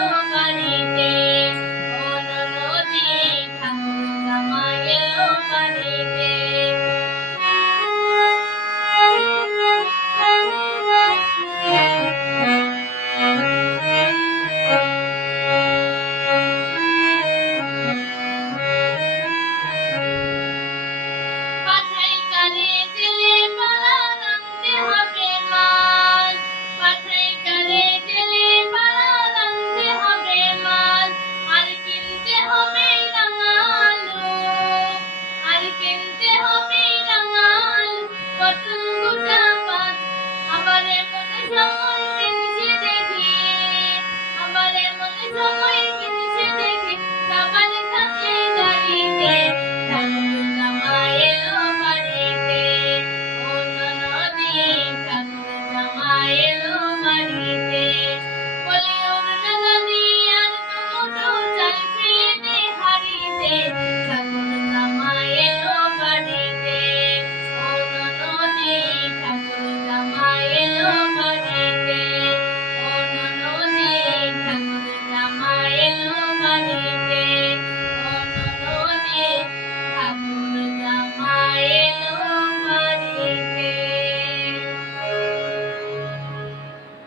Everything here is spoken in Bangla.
এলো বাড়িতে, অনুমতি ঠাকুর জামাই এলো বাড়িতে। পাঠাই কারে জেলে পালা রাঁধতে হবে মাছ, পাঠাই কারে জেলে পালা রাঁধতে হবে মাছ, আর কিনতে হবে রাঙা আলু, আর কিনতে হবে রাঙা আলু, পটল গোটা পাঁচ। আবার এমন সময় জিনিস দেখি, আবার এমন সময়